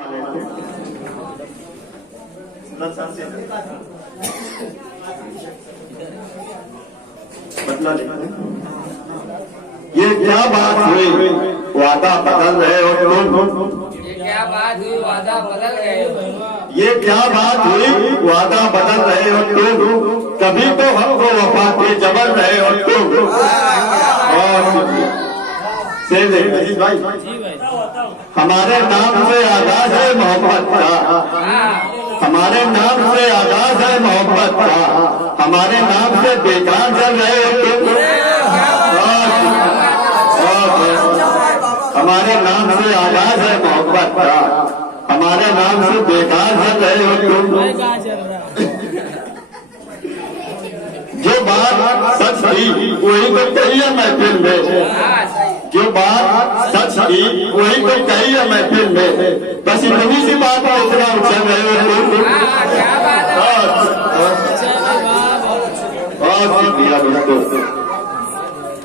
ये क्या बात हुई, वादा बदल रहे हो तुम? ये क्या बात हुई, वादा बदल गए हो? ये क्या बात हुई, वादा बदल रहे हो तुम? कभी तो हमको वफा के जबल रहे हो तुम। और भाई, हमारे नाम से आगाज है मोहब्बत का, हमारे नाम से आगाज है मोहब्बत का, हमारे नाम से बेकार चल रहे हो तुम। हमारे नाम से आगाज है मोहब्बत का, हमारे नाम से बेकार चल रहे हो तुम। जो बात सच थी वही तो कही है महफिल में, जो बात सच थी वही तो कही है महफिल में, बस इतनी सी बात है इतना उछल रहे हो तुम। दोस्तों,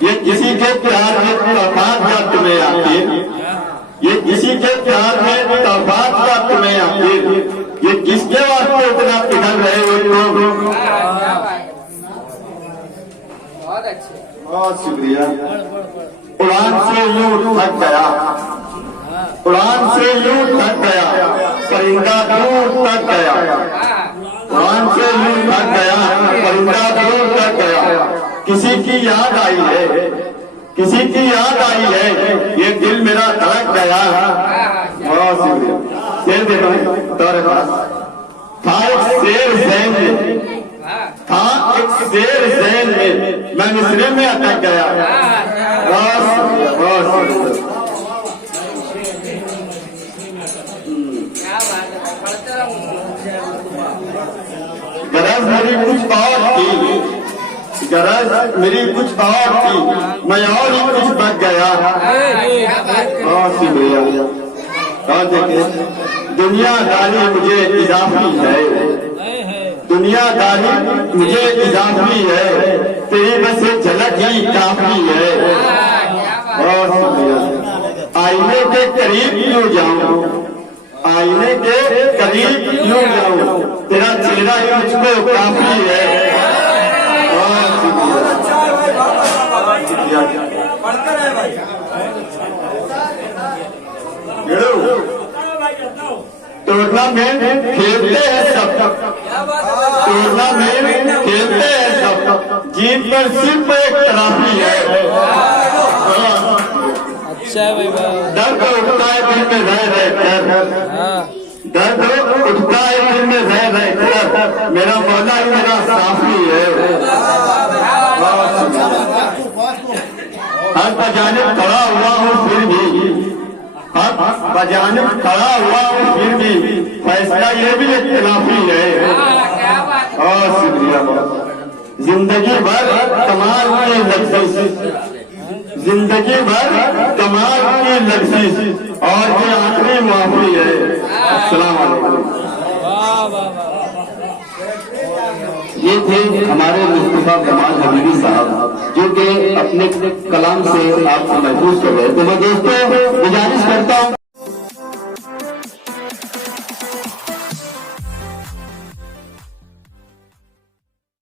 ये किसी के प्यार में तोहफात का तुम्हें आखिर, ये किसी के प्यार में तोहफात का तुम्हें आखिर, ये किसके वास्ते इतना पिघल रहे हो तुम। बहुत शुक्रिया। उड़ान से यूं थक गया, उड़ान से यूं थक गया, परिंदा दूर तक गया, उड़ान से यूं थक गया, परिंदा दूर तक गया। किसी की याद आई है, किसी की याद आई है, ये दिल मेरा धड़क गया। बहुत शुक्रिया। शेर दे दो तुम्हारे पास। था एक शेर जहन में, था एक शेर जहन में, मैं मिसरे में अटक गया। बहुत शुक्रिया, बहुत शुक्रिया। गरज मेरी कुछ और थी, गरज मेरी कुछ और थी, मैं और ही कुछ बच गया। बहुत शुक्रिया। और देखिए, दुनियादारी मुझे इजाफी है, दुनियादारी मुझे इजाफी है, तेरी बस एक झलक ही काफी है। बहुत शुक्रिया। आईने के करीब क्यों जाऊं, आईने के करीब क्यों जाऊं, तेरा चेहरा ही मुझको काफी है। बहुत शुक्रिया। टूर्नामेंट खेलते हैं सब, टूर्नामेंट खेलते हैं सब, जीत पर सिर्फ एक ट्रॉफी है। अच्छा भाई, दर्द उठता है दिल में रह रहकर, दर्द उठता है दिल में रह रहकर, मेरा मौला ही मेरा साफी है। हर बजानिब खड़ा हुआ हूँ फिर भी, हर बजानिब खड़ा हुआ हूँ फिर भी, फैसला ये भी एक खिलाफी है। और शुक्रिया। जिंदगी भर कमाल की लफ्ज़, जिंदगी भर कमाल की लफ्ज़, और ये आखिरी माफी है। अस्सलाम वालेकुम। ये थे हमारे मुस्तफा कमाल हबीबी साहब, जो कि अपने कलाम से आपको महसूस कर रहे। तो मैं दोस्तों गुजारिश करता हूँ